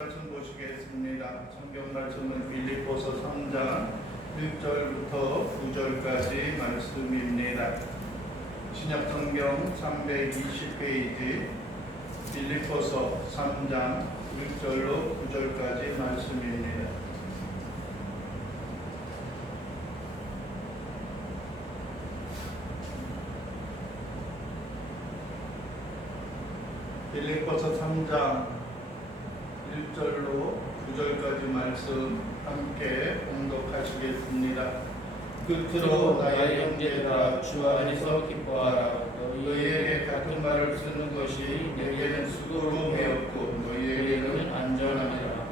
말씀 보시겠습니다. 성경 말씀은 빌립보서 3장 1절부터 9절까지 말씀입니다. 신약 성경 320페이지 빌립보서 3장 1절로 9절까지 말씀입니다. 빌립보서 3장 1절로 9절까지 말씀 함께 봉독하시겠습니다. 끝으로 나의 형제들아 주 안에서 기뻐하라. 너희에게 같은 말을 쓰는 것이 내게는 수고로 매었고 너희에게는 안전합니다.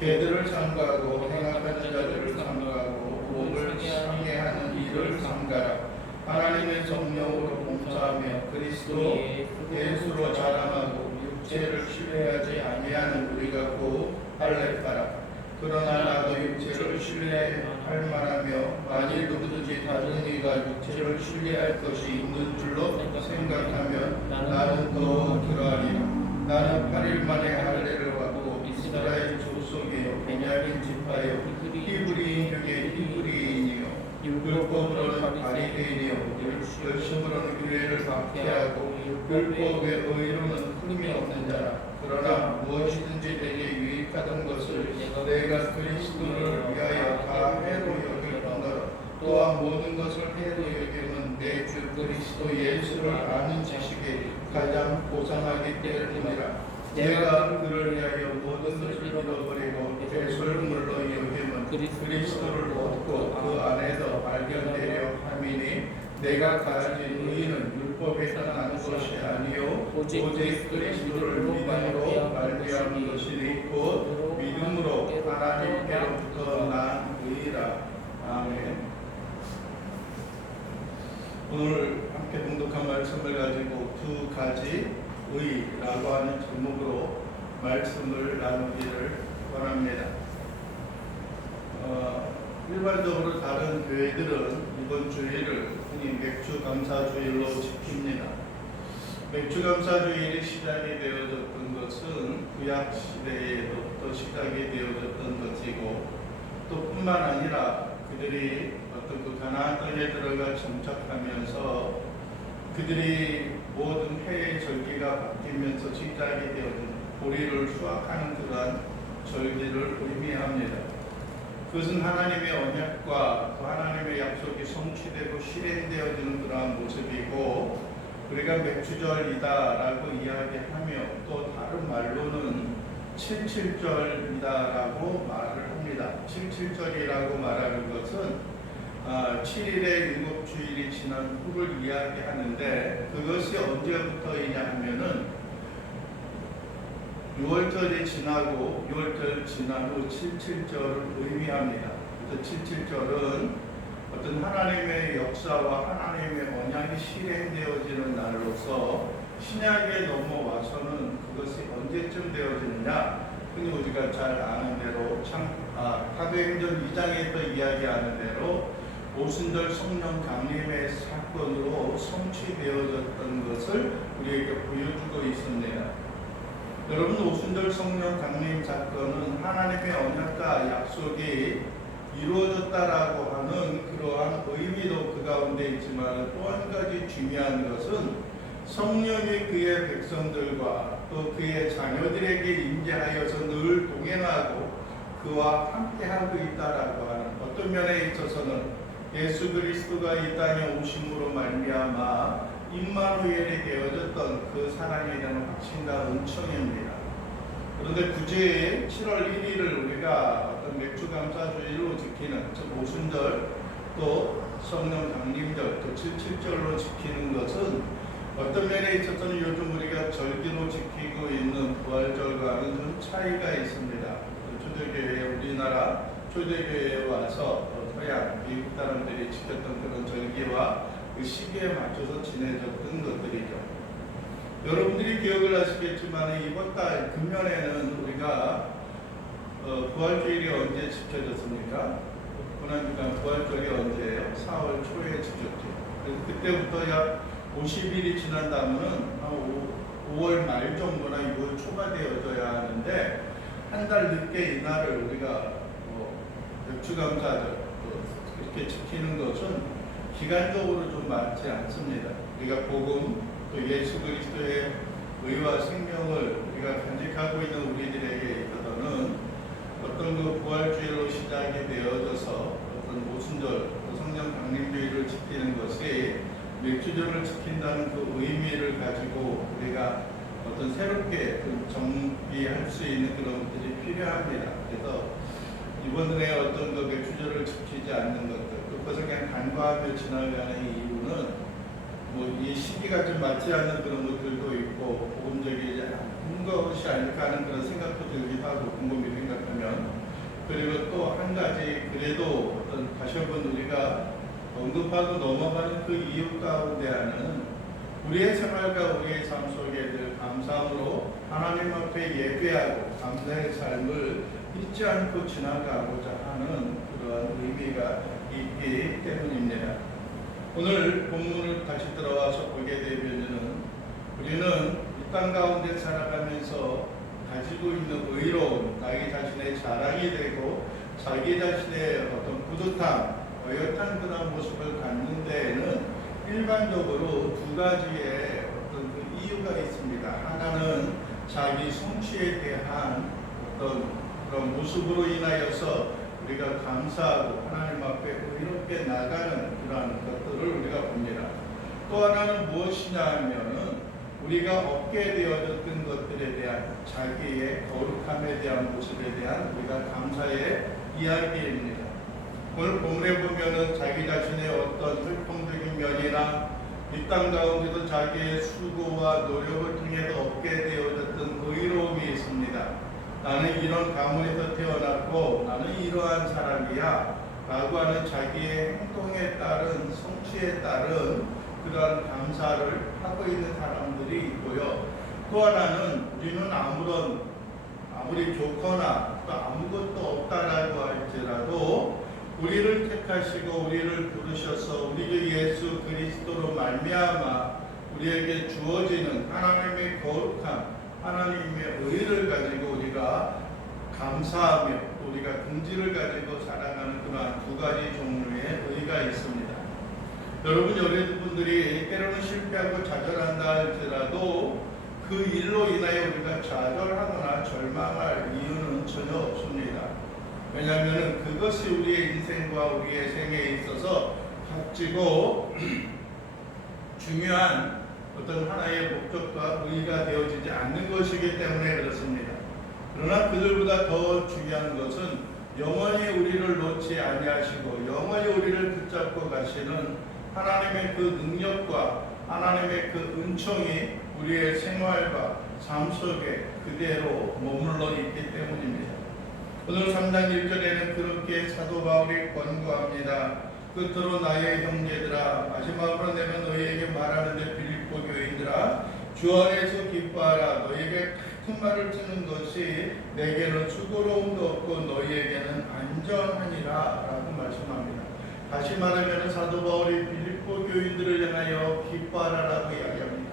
개들을 삼가고 행악하는 자들을 삼가고 몸을 상해하는 일을 삼가라. 하나님의 성령으로 봉사하며 그리스도 예수로 자랑하고 육체를 신뢰하지 아니하는 우리가 곧 할례하라. 그러나 나도 육체를 신뢰할 만하며 만일 누구든지 다른 이가 육체를 신뢰할 것이 있는 줄로 생각하면 나는 더 그러하리라. 나는 8일 만에 할례를 받고 이스라엘 족속이요 베냐민 지파요 히브리인 중에 히브리인이요 율법으로는 바리새인이요 열심으로는 교회를 박해하고 율법의 의로는 흠이 없는 자라. 그러나 무엇이든지 내게 유익하던 것을 내가 그리스도를 위하여 다 해로 여길 뿐더러 또한 모든 것을 해로 여기면 내 주 그리스도 예수를 아는 지식에 가장 고상하기 때문이라. 내가 그를 위하여 모든 것을 잃어버리고 배설물로 여기면 그리스도를 얻고 그 안에서 발견되려 함이니 내가 가진 의는 율법에서 나는 것이 아니요 오직 그리스도를 믿음으로 말미암은 것이니 곧 믿음으로 하나님께로부터 난 의라. 아멘. 오늘 함께 봉독한 말씀을 가지고 두 가지 의라고 하는 제목으로 말씀을 나누기를 원합니다. 일반적으로 다른 교회들은 이번 주일을 흔히 맥주감사주일로 지킵니다. 맥주감사주일이 시작이 되어졌던 것은 구약시대에부터 시작이 되어졌던 것이고 또 뿐만 아니라 그들이 어떤 그 가나안 땅에 들어가 정착하면서 그들이 모든 해의 절기가 바뀌면서 시작이 되어진 보리를 수확하는 그러한 절기를 의미합니다. 그것은 하나님의 언약과 그 하나님의 약속이 성취되고 실행되어지는 그러한 모습이고 우리가 맥주절이다라고 이야기하며 또 다른 말로는 칠칠절이다라고 말을 합니다. 칠칠절이라고 말하는 것은 7일의 7주일이 지난 후를 이야기하는데 그것이 언제부터이냐 하면은 6월절이 지나고 6월절 지난 후 77절을 의미합니다. 그래서 77절은 어떤 하나님의 역사와 하나님의 언약이 실행되어지는 날로서 신약에 넘어와서는 그것이 언제쯤 되어지느냐, 흔히 우리가 잘 아는 대로 사도행전 2장에서 이야기하는 대로 오순절 성령 강림의 사건으로 성취되어졌던 것을 우리에게 보여주고 있습니다. 여러분, 오순절 성령 강림 사건은 하나님의 언약과 약속이 이루어졌다라고 하는 그러한 의미도 그 가운데 있지만 또 한 가지 중요한 것은 성령이 그의 백성들과 또 그의 자녀들에게 임재하여서 늘 동행하고 그와 함께하고 있다라고 하는 어떤 면에 있어서는 예수 그리스도가 이 땅에 오심으로 말미암아 임마누엘이 되어졌던 그 사랑에 대한 확신과 은총입니다. 그런데 굳이 7월 1일을 우리가 어떤 맥주감사주일로 지키는 즉 오순절 또 성령 강림절 또 77절로 지키는 것은 어떤 면에 있어서는 요즘 우리가 절기로 지키고 있는 부활절과는 좀 차이가 있습니다. 초대교회 우리나라 초대교회에 와서 서양 미국 사람들이 지켰던 그런 절기와 그 시기에 맞춰서 지내졌던 것들이죠. 여러분들이 기억을 하시겠지만 이번 달 금년에는 우리가 부활주일이 언제 지켜졌습니까? 고난주간 부활절이 언제예요? 4월 초에 지켰죠. 그때부터 약 50일이 지난 다음은 5월 말 정도나 6월 초가 되어져야 하는데 한 달 늦게 이날을 우리가 백주감사절 이렇게 지키는 것은 기간적으로 좀 맞지 않습니다. 우리가 복음 또 예수 그리스도의 의와 생명을 우리가 간직하고 있는 우리들에게 있어서는 어떤 그 부활주일로 시작이 되어져서 어떤 모순절, 또 성령 강림주의를 지키는 것이 맥주절을 지킨다는 그 의미를 가지고 우리가 어떤 새롭게 좀 정비할 수 있는 그런 것들이 필요합니다. 그래서 이번에 어떤 그 맥주절을 지키지 않는 것들, 그것을 그냥 간과하며 지나가는 이유는 뭐 이 시기가 좀 맞지 않는 그런 것들도 있고 복음적이지 않은 것이 아닐까 하는 그런 생각도 들기도 하고 곰곰이 생각하면, 그리고 또 한 가지 그래도 어떤 다시 한번 우리가 언급하고 넘어가는 그 이유 가운데 하나는 우리의 생활과 우리의 삶 속에 늘 감사함으로 하나님 앞에 예배하고 감사의 삶을 잊지 않고 지나가고자 하는 그런 의미가 있기 때문입니다. 오늘 본문을 다시 들어와서 보게 되면은 우리는 이 땅 가운데 살아가면서 가지고 있는 의로운 자기 자신의 자랑이 되고 자기 자신의 어떤 뿌듯함, 어엿한 그런 모습을 갖는 데에는 일반적으로 두 가지의 어떤 그 이유가 있습니다. 하나는 자기 성취에 대한 어떤 그런 모습으로 인하여서 우리가 감사하고 하나님 앞에 의롭게 나가는 그러한 것들을 우리가 봅니다. 또 하나는 무엇이냐 하면은 우리가 얻게 되어졌던 것들에 대한 자기의 거룩함에 대한 모습에 대한 우리가 감사의 이야기입니다. 오늘 본문에 보면은 자기 자신의 어떤 활동적인 면이나 이 땅 가운데도 자기의 수고와 노력을 통해서 얻게 되어졌던 의로움이 있습니다. 나는 이런 가문에서 태어났고 나는 이러한 사람이야 라고 하는 자기의 행동에 따른 성취에 따른 그러한 감사를 하고 있는 사람들이 있고요. 또 하나는 우리는 아무리 좋거나 또 아무것도 없다라고 할지라도 우리를 택하시고 우리를 부르셔서 우리 주 예수 그리스도로 말미암아 우리에게 주어지는 하나님의 거룩함, 하나님의 의를 가지고 우리가 감사하며 우리가 긍지를 가지고 살아가는 그러한 두 가지 종류의 의가 있습니다. 여러분, 여러분들이 때로는 실패하고 좌절한다 할지라도 그 일로 인하여 우리가 좌절하거나 절망할 이유는 전혀 없습니다. 왜냐하면 그것이 우리의 인생과 우리의 생에 있어서 값지고 중요한 어떤 하나의 목적과 의의가 되어지지 않는 것이기 때문에 그렇습니다. 그러나 그들보다 더 중요한 것은 영원히 우리를 놓지 아니하시고 영원히 우리를 붙잡고 가시는 하나님의 그 능력과 하나님의 그 은총이 우리의 생활과 삶 속에 그대로 머물러 있기 때문입니다. 오늘 3장 1절에는 그렇게 사도 바울이 권고합니다. 끝으로 나의 형제들아, 마지막으로 내가 너희에게 말하는데 빌립보 교인들아, 주 안에서 기뻐하라. 너희에게 같은 말을 쓰는 것이 내게는 수고로움도 없고 너희에게는 안전하니라 라고 말씀합니다. 다시 말하면 사도 바울이 빌립보 교인들을 향하여 기뻐하라라고 이야기합니다.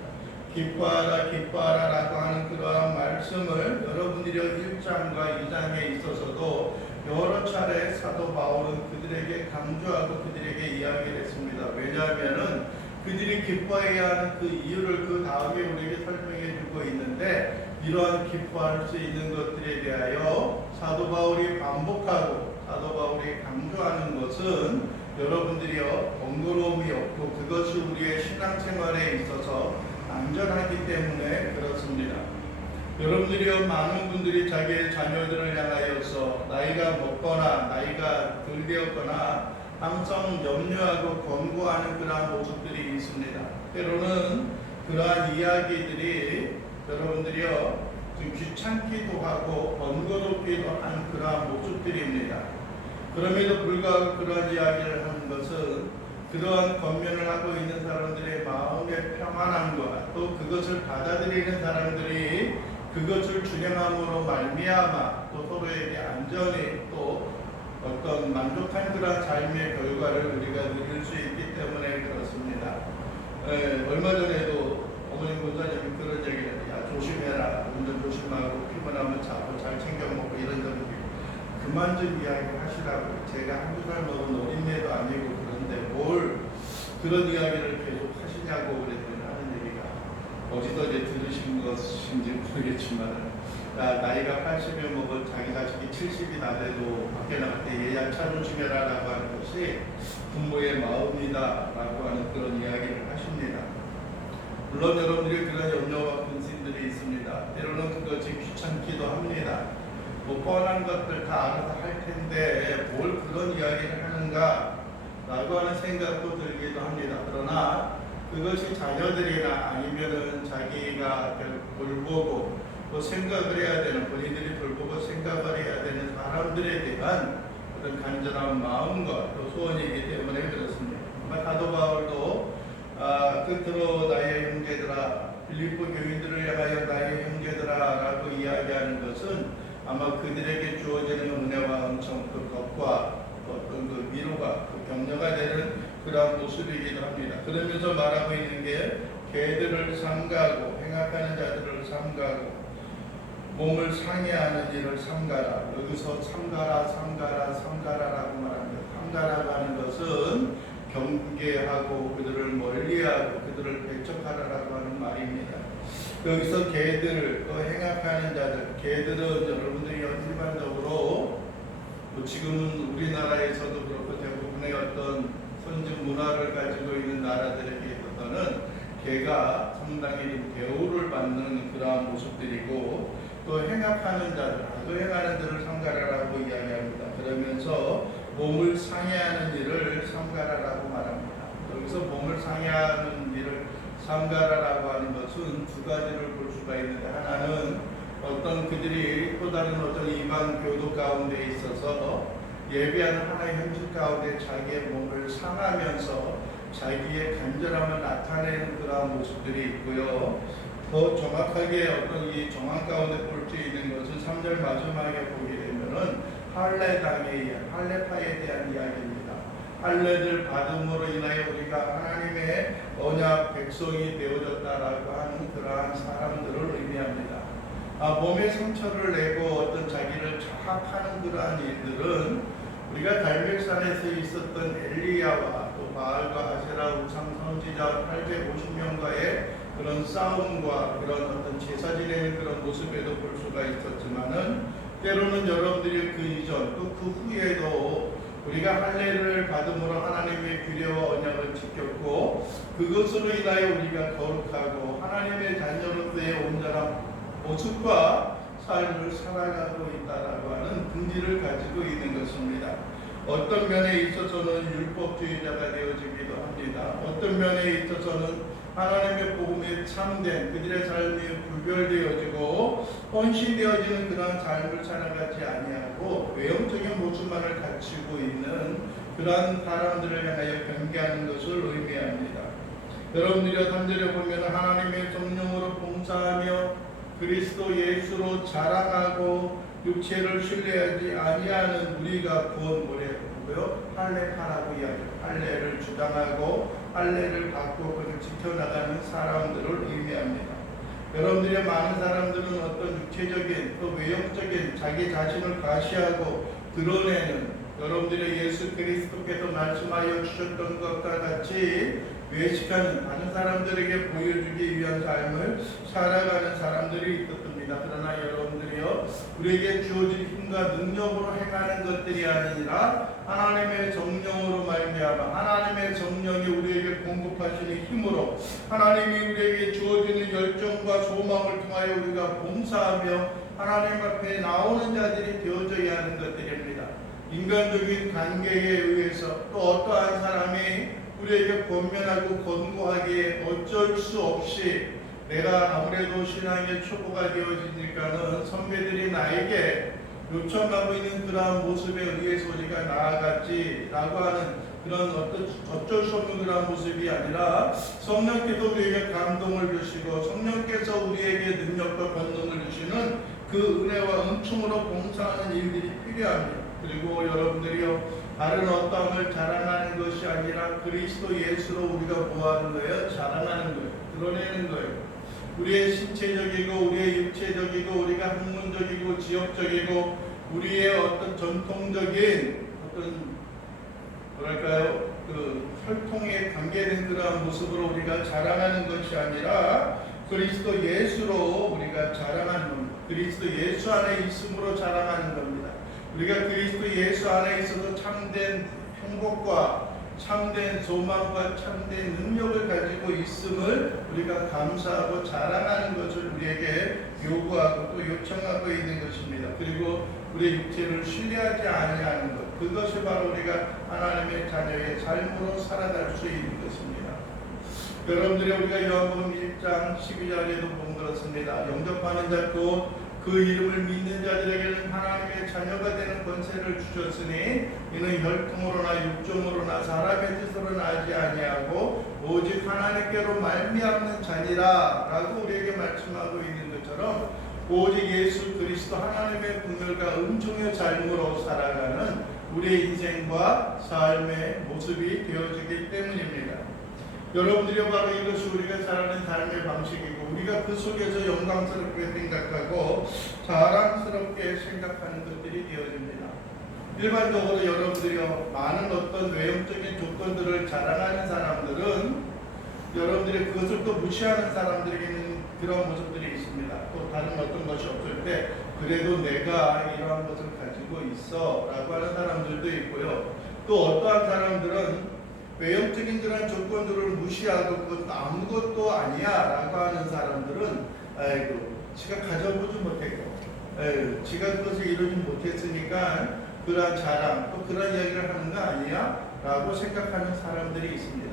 기뻐하라 라고 하는 그러한 말씀을 여러분들이 1장과 2장에 있어서도 여러 차례 사도 바울은 그들에게 강조하고 그들에게 이야기를 했습니다. 왜냐하면 그들이 기뻐해야 하는 그 이유를 그 다음에 우리에게 설명해 주고 있는데, 이러한 기뻐할 수 있는 것들에 대하여 사도 바울이 반복하고 사도 바울이 강조하는 것은 여러분들이요 번거로움이 없고 그것이 우리의 신앙생활에 있어서 안전하기 때문에 그렇습니다. 여러분들이요 많은 분들이 자기의 자녀들을 향하여서 나이가 먹거나 나이가 덜 되었거나 항상 염려하고 권고하는 그러한 모습들이 있습니다. 때로는 그러한 이야기들이 여러분들이요 좀 귀찮기도 하고 번거롭기도 한 그러한 모습들입니다. 그럼에도 불구하고 그러한 이야기를 하는 것은 그러한 권면을 하고 있는 사람들의 마음의 평안함과 또 그것을 받아들이는 사람들이 그것을 준행함으로 말미암아 또 서로에게 안전히 또 어떤 만족한 그런 삶의 결과를 우리가 누릴 수 있기 때문에 그렇습니다. 얼마 전에도 부모님 권사님이 그런 얘기를 해요. 야, 조심해라. 운전 조심하고 피곤하면 자고 잘 챙겨 먹고 이런 저런 그만 좀 이야기 하시라고. 제가 한두 살 먹은 어린애도 아니고 그런데 뭘 그런 이야기를 계속 하시냐고 그랬더니 하는 얘기가 어디서 들으신 것인지 모르겠지만 나이가 80이 먹은 자기 자식이 70이 나돼도 밖에 나갈 때 얘야 차 조심해라 라고 하는 것이 부모의 마음이다 라고 하는 그런 이야기를 하십니다. 물론 여러분들이 그런 염려와 근심들이 있습니다. 때로는 그것이 귀찮기도 합니다. 뭐 뻔한 것들 다 알아서 할 텐데 뭘 그런 이야기를 하는가 라고 하는 생각도 들기도 합니다. 그러나 그것이 자녀들이나 아니면은 자기가 돌보고 또 생각을 해야 되는, 본인들이 돌보고 생각을 해야 되는 사람들에 대한 어떤 간절한 마음과 또 소원이기 때문에 그렇습니다. 사도 바울도 끝으로 나의 형제들아, 빌립보 교인들을 향하여 나의 형제들아 라고 이야기하는 것은 아마 그들에게 주어지는 은혜와 엄청 그 것과 어떤 그 위로가 그 격려가 되는 그러한 모습이기도 합니다. 그러면서 말하고 있는 게 개들을 삼가고 행악하는 자들을 삼가고 몸을 상해하는 일을 삼가라. 여기서 삼가라라고 말합니다. 삼가라고 하는 것은 경계하고 그들을 멀리하고 그들을 배척하라라고 하는 말입니다. 여기서 개들, 또 행악하는 자들, 개들은 여러분들이 일반적으로 뭐 지금은 우리나라에서도 그렇고 대부분의 어떤 선진 문화를 가지고 있는 나라들에 비해서는 개가 상당히 대우를 받는 그러한 모습들이고 또 행악하는 자들, 악행하는 자를 삼가라라고 이야기합니다. 그러면서 몸을 상해하는 일을 삼가라라고 말합니다. 여기서 몸을 상해하는 일을 삼가라라고 하는 것은 두 가지를 볼 수가 있는데, 하나는 어떤 그들이 또 다른 어떤 이방 교도 가운데 있어서 예배하는 하나의 형식 가운데 자기의 몸을 상하면서 자기의 간절함을 나타내는 그러한 모습들이 있고요. 더 정확하게 어떤 이 정황 가운데 볼 수 있는 것은 3절 마지막에 보게 되면은 할례파에 대한 이야기입니다. 할례를 받음으로 인하여 우리가 하나님의 언약 백성이 되어졌다라고 하는 그러한 사람들을 의미합니다. 몸에 상처를 내고 어떤 자기를 자학하는 그러한 일들은 우리가 갈멜산에서 있었던 엘리야와 또 바알과 아세라 우상 선지자 850명과의 그런 싸움과 그런 어떤 제사 지내는 그런 모습에도 볼 수가 있었지만은 때로는 여러분들이 그 이전 또 그 후에도 우리가 할례를 받음으로 하나님의 규례와 언약을 지켰고 그것으로 인하여 우리가 거룩하고 하나님의 자녀로서의 온전한 모습과 삶을 살아가고 있다라고 하는 긍지를 가지고 있는 것입니다. 어떤 면에 있어서는 율법주의자가 되어지기도 합니다. 어떤 면에 있어서는 하나님의 복음에 참된 그들의 삶이 구별되어지고 헌신되어지는 그러한 삶을 살아가지 아니하고 외형적인 모습만을 갖추고 있는 그러한 사람들을 향하여 경계하는 것을 의미합니다. 여러분들이 3절에 보면 하나님의 성령으로 봉사하며 그리스도 예수로 자랑하고 육체를 신뢰하지 아니하는 우리가 구원 뭐라고요? 할례파라고 이야기해요. 할례를 주장하고 할례를 받고 그를 지켜나가는 사람들을 의미합니다. 여러분들의 많은 사람들은 어떤 육체적인 또 외형적인 자기 자신을 과시하고 드러내는 여러분들의 예수 그리스도께서 말씀하여 주셨던 것과 같이 외식하는 다른 사람들에게 보여주기 위한 삶을 살아가는 사람들이 있었습니다. 그러나 여러분들이요 우리에게 주어진 힘과 능력으로 행하는 것들이 아니라 하나님의 성령으로 말미암아 하나님의 성령이 우리에게 공급하시는 힘으로 하나님이 우리에게 주어지는 열정과 소망을 통하여 우리가 봉사하며 하나님 앞에 나오는 자들이 되어져야 하는 것들입니다. 인간적인 관계에 의해서 또 어떠한 사람이 우리에게 권면하고 권고하기에 어쩔 수 없이 내가 아무래도 신앙의 초보가 되어지니까는 선배들이 나에게 요청하고 있는 그러한 모습에 의해서 우리가 나아갔지라고 하는 그런 어쩔 수 없는 그러한 모습이 아니라 성령께서 우리에게 감동을 주시고 성령께서 우리에게 능력과 권능을 주시는 그 은혜와 은총으로 봉사하는 일들이 필요합니다. 그리고 여러분들이요 다른 어떠함을 자랑하는 것이 아니라 그리스도 예수로 우리가 뭐하는 거예요? 자랑하는 거예요. 드러내는 거예요. 우리의 신체적이고 우리의 육체적이고 우리가 학문적이고 지역적이고 우리의 어떤 전통적인 어떤 뭐랄까요 그 혈통에 관계된 그러한 모습으로 우리가 자랑하는 것이 아니라 그리스도 예수로 우리가 자랑하는 겁니다. 그리스도 예수 안에 있음으로 자랑하는 겁니다. 우리가 그리스도 예수 안에 있어서 참된 행복과 참된 소망과 참된 능력을 가지고 있음을 우리가 감사하고 자랑하는 것을 우리에게 요구하고 또 요청하고 있는 것입니다. 그리고 우리의 육체를 신뢰하지 아니하는 것, 그것이 바로 우리가 하나님의 자녀의 삶으로 살아갈 수 있는 것입니다. 여러분들이 우리가 요한복음 1장 12절에도 보면 그렇습니다. 영접하는 자 곧 그 이름을 믿는 자들에게는 하나님의 자녀가 되는 권세를 주셨으니 이는 혈통으로나 육종으로나 사람의 뜻으로 나지 아니하고 오직 하나님께로 말미암는 자니라 라고 우리에게 말씀하고 있는 것처럼 오직 예수 그리스도 하나님의 분별과 음종의 삶으로 살아가는 우리의 인생과 삶의 모습이 되어지기 때문입니다. 여러분들이 바로 이것이 우리가 살아가는 삶의 방식이고 우리가 그 속에서 영광스럽게 생각하고 자랑스럽게 생각하는 것들이 되어집니다. 일반적으로 여러분들이 많은 어떤 외형적인 조건들을 자랑하는 사람들은 여러분들이 그것을 또 무시하는 사람들에게는 그런 모습들이 있습니다. 또 다른 어떤 것이 없을 때 그래도 내가 이러한 것을 가지고 있어 라고 하는 사람들도 있고요. 또 어떠한 사람들은 외형적인 그런 조건들을 무시하고 그것도 아무것도 아니야 라고 하는 사람들은 아이고 지가 가져보지 못했고 지가 그것을 이루지 못했으니까 그러한 자랑 또 그런 이야기를 하는 거 아니야 라고 생각하는 사람들이 있습니다.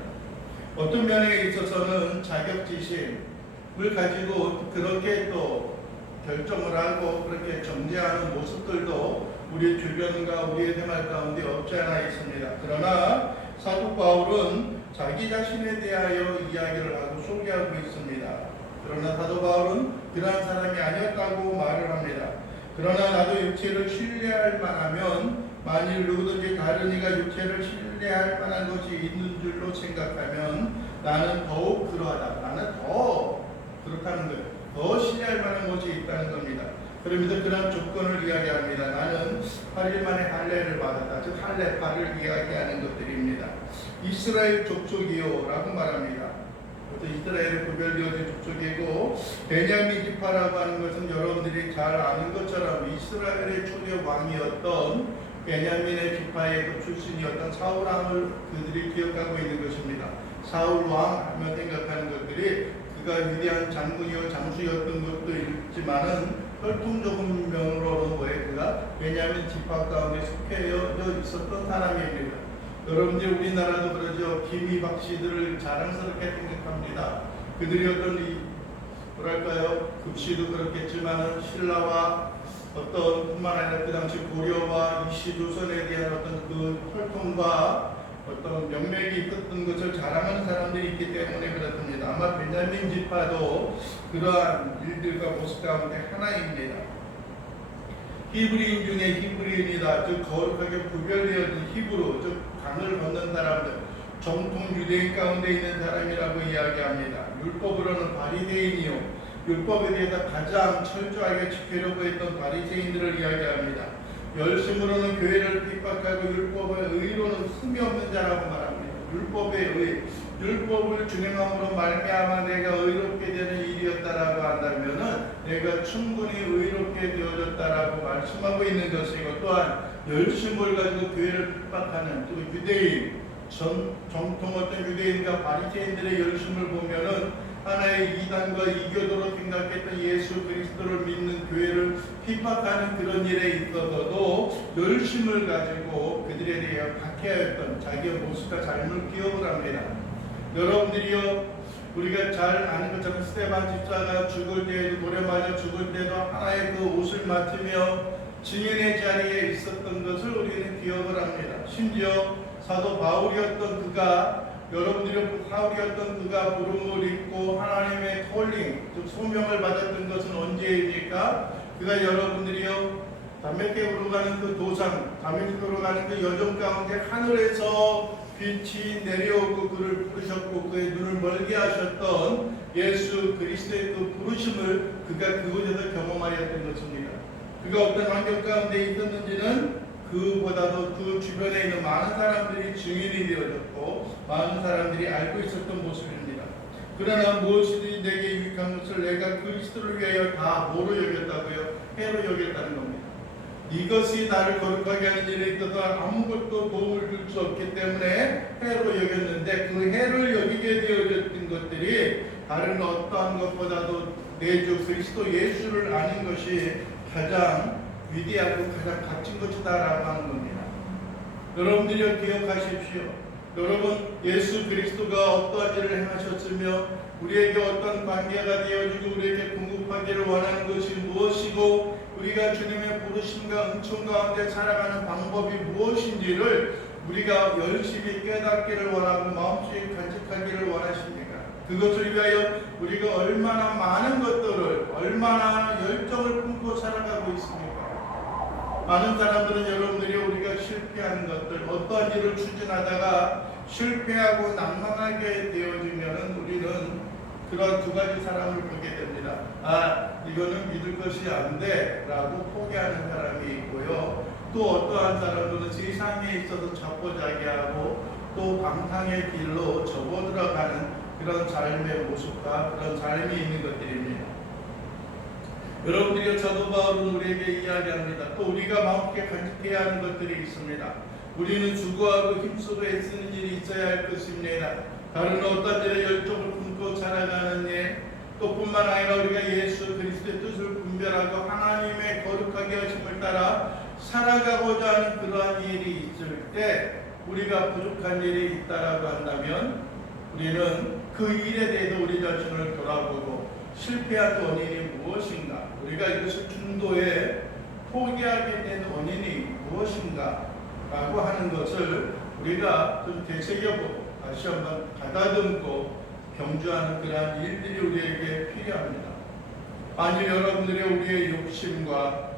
어떤 면에 있어서는 자격지심을 가지고 그렇게 또 결정을 하고 그렇게 정죄하는 모습들도 우리 주변과 우리의 생활 가운데 없지 않아 있습니다. 그러나 사도 바울은 자기 자신에 대하여 이야기를 하고 소개하고 있습니다. 그러나 사도 바울은 그러한 사람이 아니었다고 말을 합니다. 그러나 나도 육체를 신뢰할 만하면 만일 누구든지 다른 이가 육체를 신뢰할 만한 것이 있는 줄로 생각하면 나는 더욱 그러하다. 나는 더 그렇다는 거예요. 더 신뢰할 만한 것이 있다는 겁니다. 그러면서 그런 조건을 이야기합니다. 나는 8일 만에 할례를 받았다. 즉 할례파를 이야기하는 것들입니다. 이스라엘 족속이요 라고 말합니다. 이스라엘의 구별되어진 족속이고 베냐민 지파라고 하는 것은 여러분들이 잘 아는 것처럼 이스라엘의 초대 왕이었던 베냐민의 지파의 출신이었던 사울 왕을 그들이 기억하고 있는 것입니다. 사울 왕 하면 생각하는 것들이 그가 위대한 장군이요 장수였던 것도 있지만은 혈통적인 면으로는 왜 그가 베냐민 지파 가운데 속해져 있었던 사람입니다. 여러분들 우리나라도 그러죠. 김이박 씨들을 자랑스럽게 생각합니다. 그들이 어떤 뭐랄까요 급시도 그렇겠지만은 신라와 어떤 뿐만 아니라 그 당시 고려와 이시조선에 대한 어떤 그 혈통과 어떤 명맥이 있었던 것을 자랑하는 사람들이 있기 때문에 그렇습니다. 아마 베냐민 지파도 그러한 일들과 모습 가운데 하나입니다. 히브리인 중에 히브리인이다. 즉 거룩하게 구별되어진 히브로, 즉 강을 건넌 사람들, 정통 유대인 가운데 있는 사람이라고 이야기합니다. 율법으로는 바리새인이요, 율법에 대해서 가장 철저하게 지키려고 했던 바리새인들을 이야기합니다. 열심으로는 교회를 핍박하고 율법의 의로는 흠이 없는 자라고 말합니다. 율법의 의, 율법을 준행함으로 말미암아 내가 의롭게 되는 일이었다라고 한다면은 내가 충분히 의롭게 되어졌다라고 말씀하고 있는 것이고, 또한 열심을 가지고 교회를 핍박하는 또 유대인 정통 어떤 유대인과 바리새인들의 열심을 보면은 하나의 이단과 이교도로 생각했던 예수 그리스도를 믿는 교회를 핍박하는 그런 일에 있어서도 열심을 가지고 그들에 대해 박해하였던 자기의 모습과 삶을 기억을 합니다. 여러분들이요, 우리가 잘 아는 것처럼 스데반 집사가 죽을 때에도, 돌에 맞아 죽을 때도 하나의 그 옷을 맡으며 증인의 자리에 있었던 것을 우리는 기억을 합니다. 심지어 사도 바울이었던 그가, 여러분들이 사울이었던 그가 부름을 입고 하나님의 콜링, 즉 소명을 받았던 것은 언제입니까? 그가 여러분들이요, 담메색으로 가는 그 도상, 담메색으로 가는 그 여정 가운데 하늘에서 빛이 내려오고 그를 부르셨고 그의 눈을 멀게 하셨던 예수 그리스도의 그 부르심을 그가 그곳에서 경험하였던 것입니다. 그가 어떤 환경 가운데 있었는지는 그보다도 그 주변에 있는 많은 사람들이 증인이 되어졌고 많은 사람들이 알고 있었던 모습입니다. 그러나 무엇이든지 내게 유익한 것을 내가 그리스도를 위하여 다 뭐로 여겼다고요? 해로 여겼다는 겁니다. 이것이 나를 거룩하게 하는 일에 있어서 아무것도 도움을 줄 수 없기 때문에 해로 여겼는데 그 해를 여기게 되어졌던 것들이 다른 어떠한 것보다도 내 주 그리스도 예수를 아는 것이 가장 위대하고 가장 값진 것이다라고 하는 겁니다. 여러분들이 기억하십시오. 여러분 예수 그리스도가 어떠한 일을 행하셨으며 우리에게 어떤 관계가 되어지고 우리에게 공급하기를 원하는 것이 무엇이고 우리가 주님의 부르심과 은총 가운데 살아가는 방법이 무엇인지를 우리가 열심히 깨닫기를 원하고 마음속에 간직하기를 원하십니까? 그것을 위하여 우리가 얼마나 많은 것들을 얼마나 열정을 품고 살아가고 있습니까? 많은 사람들은 여러분들이 우리가 실패한 것들 어떠한 일을 추진하다가 실패하고 낭망하게 되어지면 우리는 그런 두 가지 사람을 보게 됩니다. 이거는 믿을 것이 안 돼 라고 포기하는 사람이 있고요. 또 어떠한 사람들은 세상에 있어서 자포자기하고 또 방탕의 길로 접어들어가는 그런 삶의 모습과 그런 삶이 있는 것들입니다. 여러분들이 사도 바울은 우리에게 이야기합니다. 또 우리가 마음속에 간직해야 하는 것들이 있습니다. 우리는 수고하고 힘쓰고 애쓰는 일이 있어야 할 것입니다. 다른 어떤 일에 열정을 품고 살아가는 일, 또 뿐만 아니라 우리가 예수 그리스도의 뜻을 분별하고 하나님의 거룩하게 하심을 따라 살아가고자 하는 그러한 일이 있을 때 우리가 부족한 일이 있다라고 한다면 우리는 그 일에 대해서 우리 자신을 돌아보고 실패한 원인이 무엇인가, 우리가 이것을 중도에 포기하게 된 원인이 무엇인가 라고 하는 것을 우리가 좀 되새겨보고 다시 한번 가다듬고 경주하는 그러한 일들이 우리에게 필요합니다. 만일 여러분들의 우리의 욕심과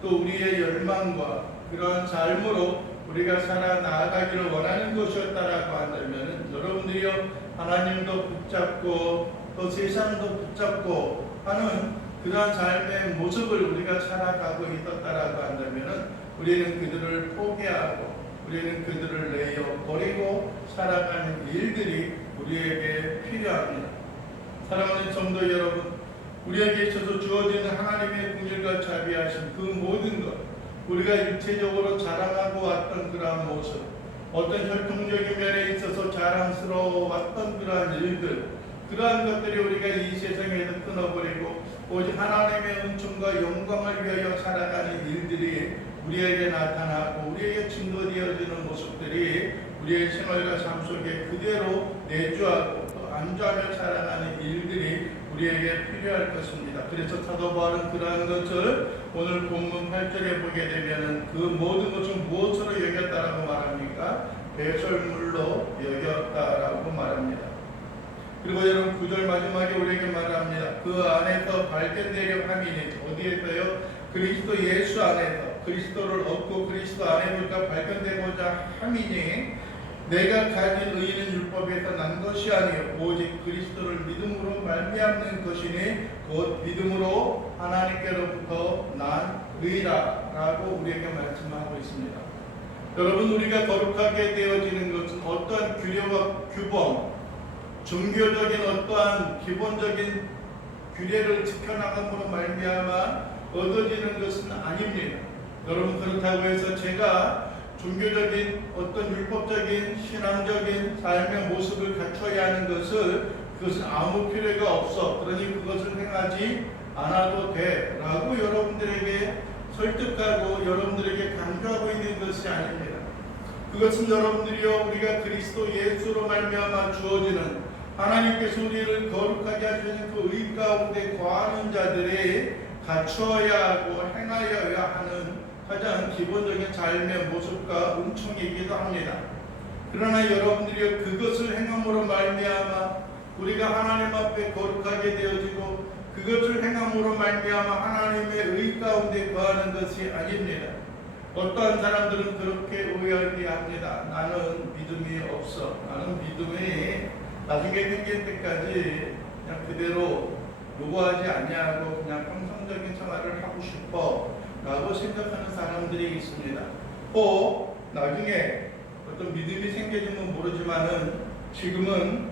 또 우리의 열망과 그러한 삶으로 우리가 살아나가기를 원하는 것이었다라고 한다면 여러분들이요 하나님도 붙잡고 또 세상도 붙잡고 하는 그러한 삶의 모습을 우리가 살아가고 있었다라고 한다면 우리는 그들을 포기하고 우리는 그들을 내어 버리고 살아가는 일들이 우리에게 필요합니다. 사랑하는 성도 여러분, 우리에게 있어서 주어지는 하나님의 긍휼과 자비하심 그 모든 것, 우리가 육체적으로 자랑하고 왔던 그러한 모습, 어떤 혈통적인 면에 있어서 자랑스러워 왔던 그러한 일들, 그러한 것들이 우리가 이 세상에서 끊어버리고 오직 하나님의 은총과 영광을 위하여 살아가는 일들이 우리에게 나타나고 우리에게 증거되어지는 모습들이 우리의 생활과 삶 속에 그대로 내주하고 또 안주하며 살아가는 일들이 우리에게 필요할 것입니다. 그래서 사도 바울은 그러한 것을 오늘 본문 8절에 보게 되면 그 모든 것을 무엇으로 여겼다라고 말합니까? 배설물로 여겼다라고 말합니다. 그리고 여러분 9절 마지막에 우리에게 말합니다. 그 안에서 발견되려 함이니 어디에서요? 그리스도 예수 안에서 그리스도를 얻고 그리스도 안에부터 발견되고자 함이니 내가 가진 의는 율법에서 난 것이 아니요 오직 그리스도를 믿음으로 말미암는 것이니 곧 믿음으로 하나님께로부터 난 의라 라고 우리에게 말씀하고 있습니다. 여러분 우리가 거룩하게 되어지는 것은 어떠한 규례와 규범, 종교적인 어떠한 기본적인 규례를 지켜나감으로 말미암아 얻어지는 것은 아닙니다. 여러분 그렇다고 해서 제가 종교적인 어떤 율법적인 신앙적인 삶의 모습을 갖춰야 하는 그것은 아무 필요가 없어 그러니 그것을 행하지 않아도 돼 라고 여러분들에게 설득하고 여러분들에게 강조하고 있는 것이 아닙니다. 그것은 여러분들이요 우리가 그리스도 예수로 말미암아 주어지는 하나님께서 우리를 거룩하게 하시는 그 의 가운데 거하는 자들이 갖추어야 하고 행하여야 하는 가장 기본적인 삶의 모습과 은총이기도 합니다. 그러나 여러분들이 그것을 행함으로 말미암아 우리가 하나님 앞에 거룩하게 되어지고 그것을 행함으로 말미암아 하나님의 의 가운데 거하는 것이 아닙니다. 어떠한 사람들은 그렇게 이야기합니다. 나는 믿음이 없어. 나는 믿음이 나중에 생길 때까지 그냥 그대로 요구하지 아니하고 그냥 평상적인 생활을 하고 싶어 라고 생각하는 사람들이 있습니다. 또 나중에 어떤 믿음이 생겨지면 모르지만은 지금은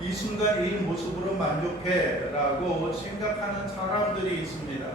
이 순간 이 모습으로 만족해 라고 생각하는 사람들이 있습니다.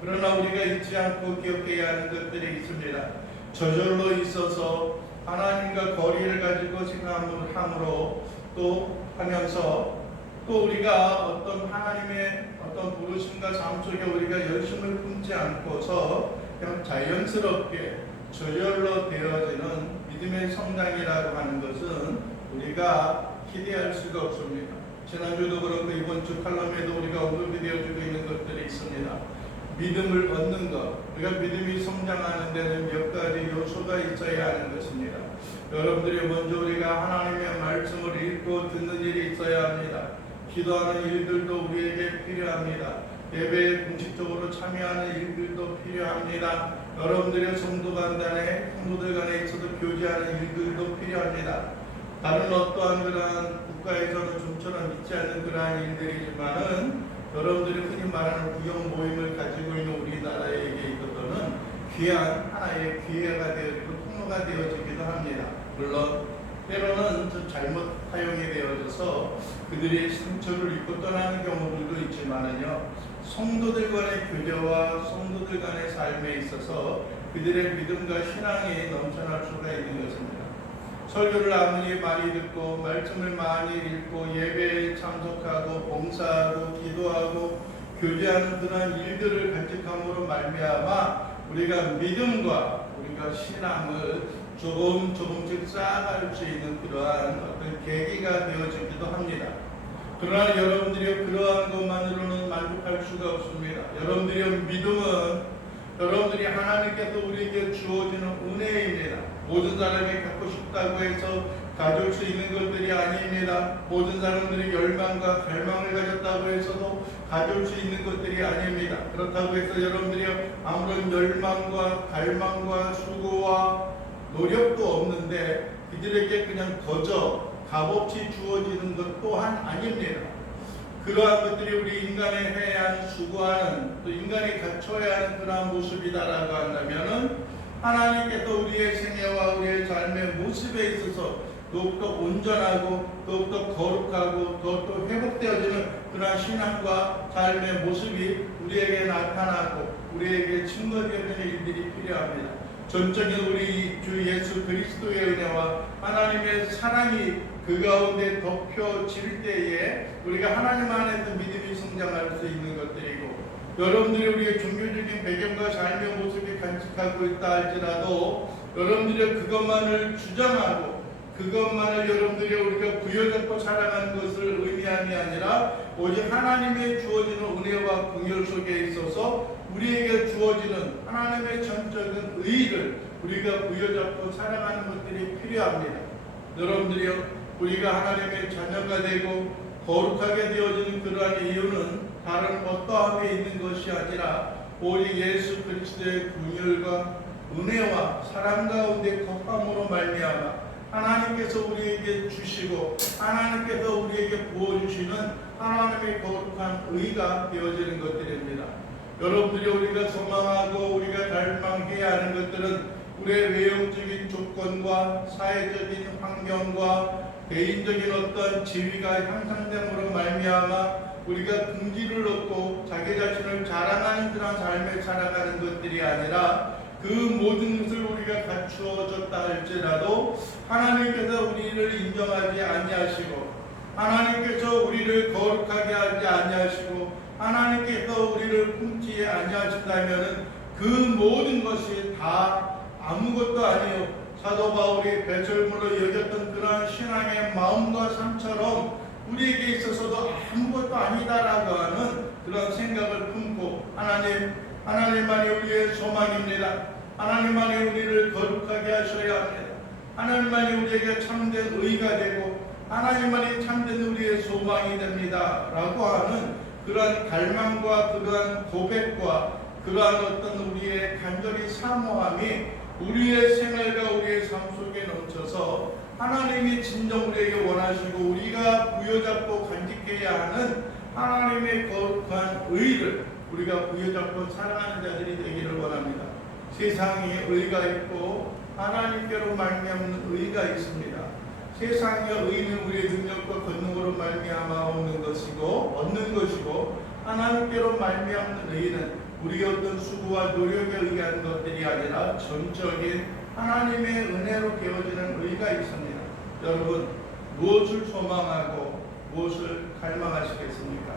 그러나 우리가 잊지 않고 기억해야 하는 것들이 있습니다. 저절로 있어서 하나님과 거리를 가지고 생각을 함으로 또 하면서 또 우리가 어떤 하나님의 어떤 부르심과 삶 속에 우리가 열심을 품지 않고서 그냥 자연스럽게 저절로 되어지는 믿음의 성장이라고 하는 것은 우리가 기대할 수가 없습니다. 지난주도 그렇고 이번 주 칼럼에도 우리가 언급이 되어지고 있는 것들이 있습니다. 믿음을 얻는 것, 우리가 믿음이 성장하는 데는 몇 가지 요소가 있어야 하는 것입니다. 여러분들이 먼저 우리가 하나님의 말씀을 읽고 듣는 일이 있어야 합니다. 기도하는 일들도 우리에게 필요합니다. 예배에 공식적으로 참여하는 일들도 필요합니다. 여러분들의 성도 간단에 성도들 간에 있어도 교제하는 일들도 필요합니다. 다른 어떠한 그러한 국가에서는 좀처럼 있지 않는 그러한 일들이지만은 여러분들이 흔히 말하는 구역 모임을 가지고 있는 우리나라에게 있어서는 귀한 하나의 기회가 되어지고 통로가 되어지기도 합니다. 물론 때로는 좀 잘못 사용이 되어져서 그들이 상처를 입고 떠나는 경우들도 있지만은요, 성도들 간의 교제와 성도들 간의 삶에 있어서 그들의 믿음과 신앙이 넘쳐날 수가 있는 것입니다. 설교를 아무리 많이 듣고 말씀을 많이 읽고 예배에 참석하고 봉사하고 기도하고 교제하는 그런 일들을 간직함으로 말미암아 우리가 믿음과 우리가 신앙을 조금씩 쌓아갈 수 있는 그러한 어떤 계기가 되어지기도 합니다. 그러나 여러분들이 그러한 것만으로는 만족할 수가 없습니다. 여러분들의 믿음은 여러분들이 하나님께서 우리에게 주어지는 은혜입니다. 모든 사람이 갖고 싶다고 해서 가질 수 있는 것들이 아닙니다. 모든 사람들이 열망과 갈망을 가졌다고 해서도 가질 수 있는 것들이 아닙니다. 그렇다고 해서 여러분들이 아무런 열망과 갈망과 수고와 노력도 없는데 그들에게 그냥 거저 값없이 주어지는 것 또한 아닙니다. 그러한 것들이 우리 인간이 해야 하는 수고하는 또 인간이 갖춰야 하는 그러한 모습이다라고 한다면은 하나님께서 우리의 생애와 우리의 삶의 모습에 있어서 더욱더 온전하고 더욱더 거룩하고 더욱더 회복되어지는 그러한 신앙과 삶의 모습이 우리에게 나타나고 우리에게 증거되어지는 일들이 필요합니다. 전적인 우리 주 예수 그리스도의 은혜와 하나님의 사랑이 그 가운데 덮여질 때에 우리가 하나님 안에서 믿음이 성장할 수 있는 것들이고, 여러분들이 우리의 종교적인 배경과 삶의 모습이 간직하고 있다 할지라도 여러분들이 그것만을 주장하고 그것만을 여러분들이 우리가 부여잡고 살아가는 것을 의미함이 아니라 오직 하나님의 주어지는 은혜와 긍휼 속에 있어서 우리에게 주어지는 하나님의 전적인 의의를 우리가 부여잡고 살아가는 것들이 필요합니다. 여러분들이요, 우리가 하나님의 자녀가 되고 거룩하게 되어지는 그러한 이유는 다른 어떠함에 있는 것이 아니라 오직 예수 그리스도의 긍휼과 은혜와 사랑 가운데 거함으로 말미암아 하나님께서 우리에게 주시고 하나님께서 우리에게 부어주시는 하나님의 거룩한 의가 되어지는 것들입니다. 여러분들이 우리가 소망하고 우리가 갈망해야 하는 것들은 우리의 외형적인 조건과 사회적인 환경과 개인적인 어떤 지위가 향상됨으로 말미암아 우리가 긍지를 얻고 자기 자신을 자랑하는 그런 삶을 살아가는 것들이 아니라 그 모든 것을 우리가 갖추어졌다 할지라도 하나님께서 우리를 인정하지 아니하시고 하나님께서 우리를 거룩하게 하지 아니하시고 하나님께서 우리를 품지 아니하신다면 그 모든 것이 다 아무것도 아니요 사도 바울이 배설물로 여겼던 그러한 신앙의 마음과 삶처럼 우리에게 있어서도 아무것도 아니다라고 하는 그런 생각을 품고 하나님만이 우리의 소망입니다. 하나님만이 우리를 거룩하게 하셔야 합니다. 하나님만이 우리에게 참된 의가 되고 하나님만이 참된 우리의 소망이 됩니다 라고 하는 그러한 갈망과 그러한 고백과 그러한 어떤 우리의 간절히 사모함이 우리의 생활과 우리의 삶 속에 넘쳐서 하나님이 진정 우리에게 원하시고 우리가 부여잡고 간직해야 하는 하나님의 거룩한 의를 우리가 부여잡고 살아가는 자들이 되기를 원합니다. 세상에 의가 있고 하나님께로 말미암는 의가 있습니다. 세상의 의는 우리의 능력과 권능으로 말미암아 얻는 것이고 하나님께로 말미암는 의는 우리의 어떤 수고와 노력에 의한 것들이 아니라 전적인 하나님의 은혜로 되어지는 의가 있습니다. 여러분, 무엇을 소망하고 무엇을 갈망하시겠습니까?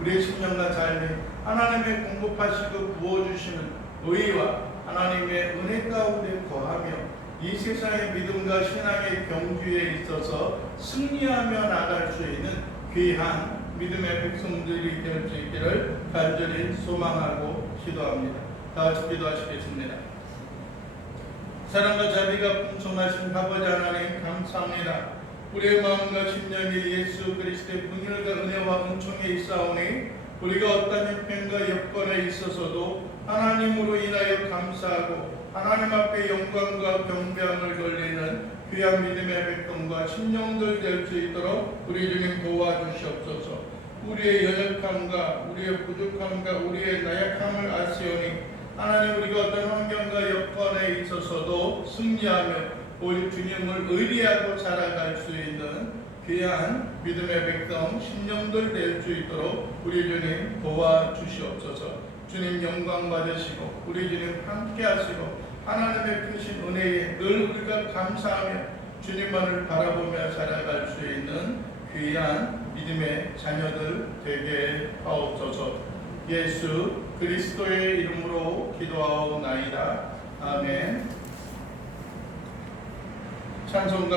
우리의 심령과 삶이 하나님의 공급하시고 부어주시는 의와 하나님의 은혜 가운데 거하며 이 세상의 믿음과 신앙의 경주에 있어서 승리하며 나갈 수 있는 귀한 믿음의 백성들이 될 수 있기를 간절히 소망하고 기도합니다. 다 같이 기도하시겠습니다. 사랑과 자비가 풍성하신 아버지 하나님 감사합니다. 우리의 마음과 심령이 예수 그리스도의 분율과 은혜와 은총에 있사오니 우리가 어떤 형편과 여건에 있어서도 하나님으로 인하여 감사하고 하나님 앞에 영광과 경배함을 돌리는 귀한 믿음의 백성과 심령들 될 수 있도록 우리 주님 도와주시옵소서. 우리의 연약함과 우리의 부족함과 우리의 나약함을 아시오니 하나님 우리가 어떤 환경과 여건에 있어서도 승리하며 오직 주님을 의리하고 살아갈 수 있는 귀한 믿음의 백성 심령들 될 수 있도록 우리 주님 도와주시옵소서. 주님 영광 받으시고 우리 주님 함께 하시고 하나님의 크신 은혜에 늘 우리가 감사하며 주님만을 바라보며 살아갈 수 있는 귀한 믿음의 자녀들 되게 하옵소서. 예수 그리스도의 이름으로 기도하옵나이다. 아멘. 찬송가